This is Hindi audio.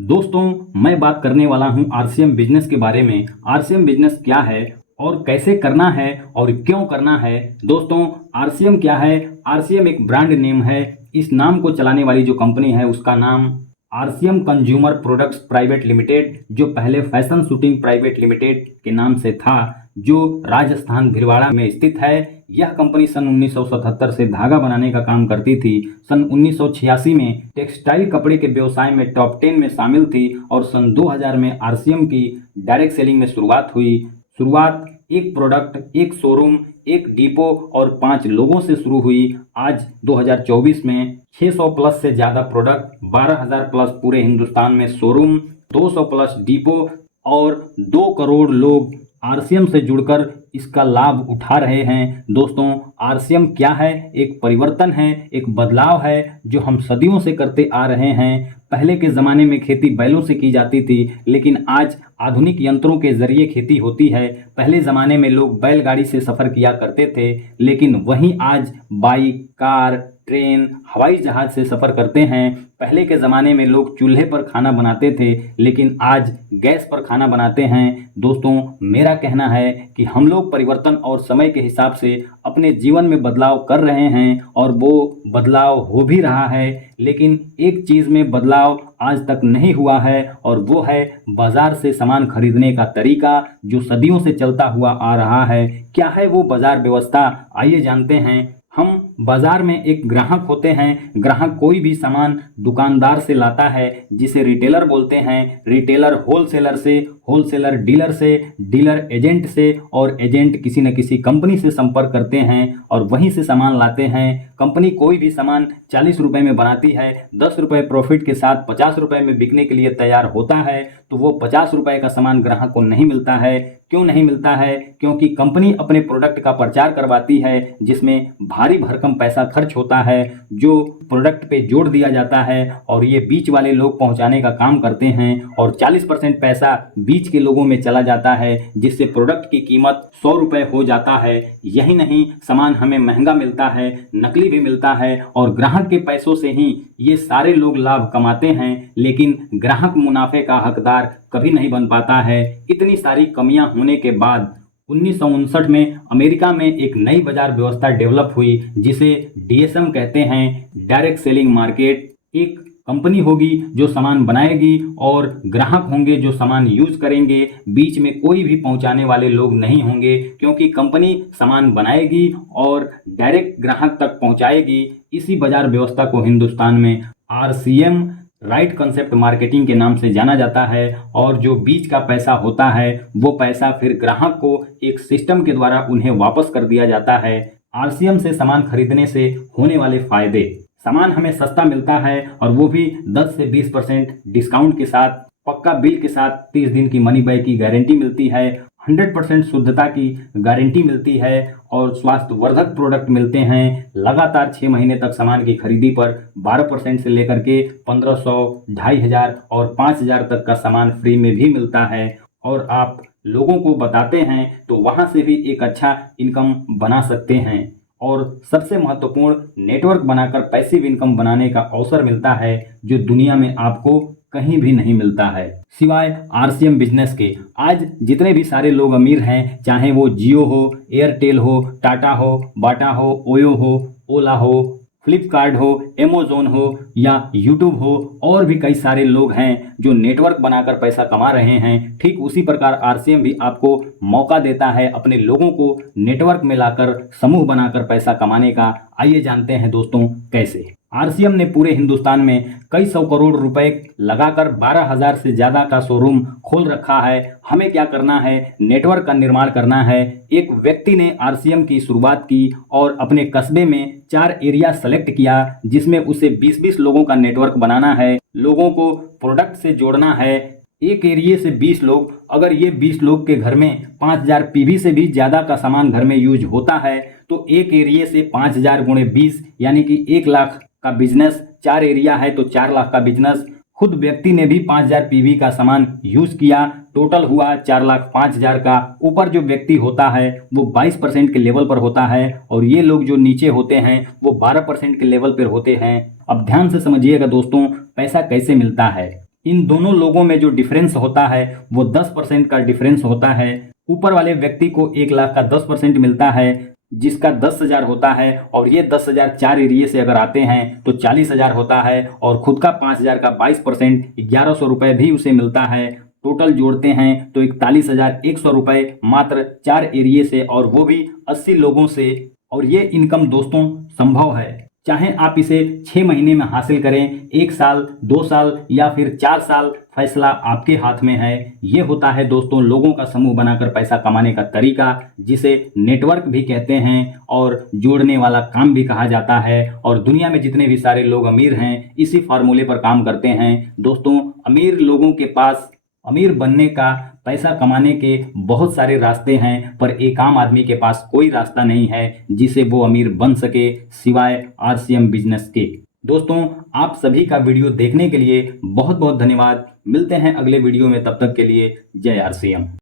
दोस्तों, मैं बात करने वाला हूं आरसीएम बिजनेस के बारे में। आरसीएम बिजनेस क्या है और कैसे करना है और क्यों करना है। दोस्तों, आरसीएम क्या है? आरसीएम एक ब्रांड नेम है। इस नाम को चलाने वाली जो कंपनी है उसका नाम RCM consumer products private limited, जो पहले फैशन शूटिंग प्राइवेट लिमिटेड के नाम से था, जो राजस्थान भिलवाड़ा में स्थित है। यह कंपनी सन 1977 से धागा बनाने का काम करती थी। सन 1986 में टेक्सटाइल कपड़े के व्यवसाय में टॉप 10 में शामिल थी और सन 2000 में आरसीएम की डायरेक्ट सेलिंग में शुरुआत हुई। शुरुआत एक प्रोडक्ट, एक शोरूम, एक डिपो और 5 लोगों से शुरू हुई। आज 2024 में 600 प्लस से ज़्यादा प्रोडक्ट, 12,000 प्लस पूरे हिंदुस्तान में शोरूम, 200 प्लस डिपो और 2 करोड़ लोग आरसीएम से जुड़कर इसका लाभ उठा रहे हैं। दोस्तों, आरसीएम क्या है? एक परिवर्तन है, एक बदलाव है जो हम सदियों से करते आ रहे हैं। पहले के ज़माने में खेती बैलों से की जाती थी, लेकिन आज आधुनिक यंत्रों के जरिए खेती होती है। पहले ज़माने में लोग बैलगाड़ी से सफ़र किया करते थे, लेकिन वहीं आज बाइक, कार, ट्रेन, हवाई जहाज़ से सफ़र करते हैं। पहले के ज़माने में लोग चूल्हे पर खाना बनाते थे, लेकिन आज गैस पर खाना बनाते हैं। दोस्तों, मेरा कहना है कि हम लोग परिवर्तन और समय के हिसाब से अपने जीवन में बदलाव कर रहे हैं और वो बदलाव हो भी रहा है। लेकिन एक चीज़ में बदलाव आज तक नहीं हुआ है और वो है बाज़ार से सामान खरीदने का तरीका, जो सदियों से चलता हुआ आ रहा है। क्या है वो बाज़ार व्यवस्था? आइए जानते हैं। हम बाजार में एक ग्राहक होते हैं। ग्राहक कोई भी सामान दुकानदार से लाता है, जिसे रिटेलर बोलते हैं। रिटेलर होलसेलर से, होलसेलर डीलर से, डीलर एजेंट से और एजेंट किसी न किसी कंपनी से संपर्क करते हैं और वहीं से सामान लाते हैं। कंपनी कोई भी सामान 40 रुपए में बनाती है, 10 रुपए प्रॉफिट के साथ 50 रुपए में बिकने के लिए तैयार होता है, तो वो 50 रुपए का सामान ग्राहक को नहीं मिलता है। क्यों नहीं मिलता है? क्योंकि कंपनी अपने प्रोडक्ट का प्रचार करवाती है, जिसमें भारी भरकम पैसा खर्च होता है, जो प्रोडक्ट पे जोड़ दिया जाता है और ये बीच वाले लोग पहुंचाने का काम करते हैं और 40% पैसा बीच के लोगों में चला जाता है, जिससे प्रोडक्ट की कीमत 100 रुपए हो जाता है। यही नहीं, सामान हमें महंगा मिलता है, नकली भी मिलता है और ग्राहक के पैसों से ही ये सारे लोग लाभ कमाते हैं, लेकिन ग्राहक मुनाफे का हकदार कभी नहीं बन पाता है। इतनी सारी कमियां होने के बाद 1959 में अमेरिका में एक नई बाजार व्यवस्था डेवलप हुई, जिसे डीएसएम कहते हैं, डायरेक्ट सेलिंग मार्केट। एक कंपनी होगी जो सामान बनाएगी और ग्राहक होंगे जो सामान यूज करेंगे। बीच में कोई भी पहुंचाने वाले लोग नहीं होंगे, क्योंकि कंपनी सामान बनाएगी और डायरेक्ट ग्राहक तक पहुंचाएगी। इसी बाजार व्यवस्था को हिंदुस्तान में आरसीएम, राइट कंसेप्ट मार्केटिंग के नाम से जाना जाता है। और जो बीच का पैसा होता है, वो पैसा फिर ग्राहक को एक सिस्टम के द्वारा उन्हें वापस कर दिया जाता है। आरसीएम से सामान खरीदने से होने वाले फायदे: सामान हमें सस्ता मिलता है और वो भी 10 से 20% डिस्काउंट के साथ, पक्का बिल के साथ। 30 दिन की मनी बैक की गारंटी मिलती है, 100% शुद्धता की गारंटी मिलती है और स्वास्थ्यवर्धक प्रोडक्ट मिलते हैं। लगातार 6 महीने तक सामान की खरीदी पर 12% से लेकर के 1500, 2500 और 5000 तक का सामान फ्री में भी मिलता है। और आप लोगों को बताते हैं तो वहां से भी एक अच्छा इनकम बना सकते हैं। और सबसे महत्वपूर्ण, नेटवर्क बनाकर पैसिव इनकम बनाने का अवसर मिलता है, जो दुनिया में आपको कहीं भी नहीं मिलता है सिवाय आरसीएम बिजनेस के। आज जितने भी सारे लोग अमीर हैं, चाहे वो जियो हो, एयरटेल हो, टाटा हो, बाटा हो, ओयो हो, ओला हो, फ्लिपकार्ट हो, अमेज़न हो या यूट्यूब हो, और भी कई सारे लोग हैं जो नेटवर्क बनाकर पैसा कमा रहे हैं। ठीक उसी प्रकार आरसीएम भी आपको मौका देता है अपने लोगों को नेटवर्क में लाकर, समूह बनाकर पैसा कमाने का। आइए जानते हैं दोस्तों कैसे। आरसीएम ने पूरे हिंदुस्तान में कई सौ करोड़ रुपए लगाकर 12,000 से ज़्यादा का शोरूम खोल रखा है। हमें क्या करना है? नेटवर्क का निर्माण करना है। एक व्यक्ति ने आरसीएम की शुरुआत की और अपने कस्बे में 4 एरिया सेलेक्ट किया, जिसमें उसे 20-20 लोगों का नेटवर्क बनाना है। लोगों को प्रोडक्ट से जोड़ना है। एक एरिया से 20 लोग, अगर ये 20 लोग के घर में 5000 पीवी से भी ज़्यादा का सामान घर में यूज होता है, तो एक एरिया से 5000 गुणे 20 यानी कि 1 लाख का बिजनेस। 4 एरिया है तो 4 लाख का बिजनेस। खुद व्यक्ति ने भी 5000 पीवी का सामान यूज किया, टोटल हुआ 4,05,000 का। ऊपर जो व्यक्ति होता है वो 22% के लेवल पर होता है और ये लोग जो नीचे होते हैं वो 12% के लेवल पर होते हैं। अब ध्यान से समझिएगा दोस्तों, पैसा कैसे मिलता है। इन दोनों लोगों में जो डिफरेंस होता है वो 10% का डिफरेंस होता है। ऊपर वाले व्यक्ति को 1 लाख का 10% मिलता है, जिसका 10,000 होता है, और ये 10,000 4 एरिए से अगर आते हैं तो 40,000 होता है, और खुद का 5,000 का 22% 1,100 रुपये भी उसे मिलता है। टोटल जोड़ते हैं तो 41,100 रुपये मात्र 4 एरिए से, और वो भी 80 लोगों से। और ये इनकम दोस्तों संभव है, चाहे आप इसे 6 महीने में हासिल करें, 1 साल, 2 साल या फिर 4 साल, फैसला आपके हाथ में है। ये होता है दोस्तों लोगों का समूह बनाकर पैसा कमाने का तरीका, जिसे नेटवर्क भी कहते हैं और जोड़ने वाला काम भी कहा जाता है। और दुनिया में जितने भी सारे लोग अमीर हैं इसी फार्मूले पर काम करते हैं। दोस्तों अमीर लोगों के पास अमीर बनने का, पैसा कमाने के बहुत सारे रास्ते हैं, पर एक आम आदमी के पास कोई रास्ता नहीं है जिसे वो अमीर बन सके सिवाय आरसीएम बिजनेस के। दोस्तों आप सभी का वीडियो देखने के लिए बहुत बहुत धन्यवाद। मिलते हैं अगले वीडियो में, तब तक के लिए जय आरसीएम।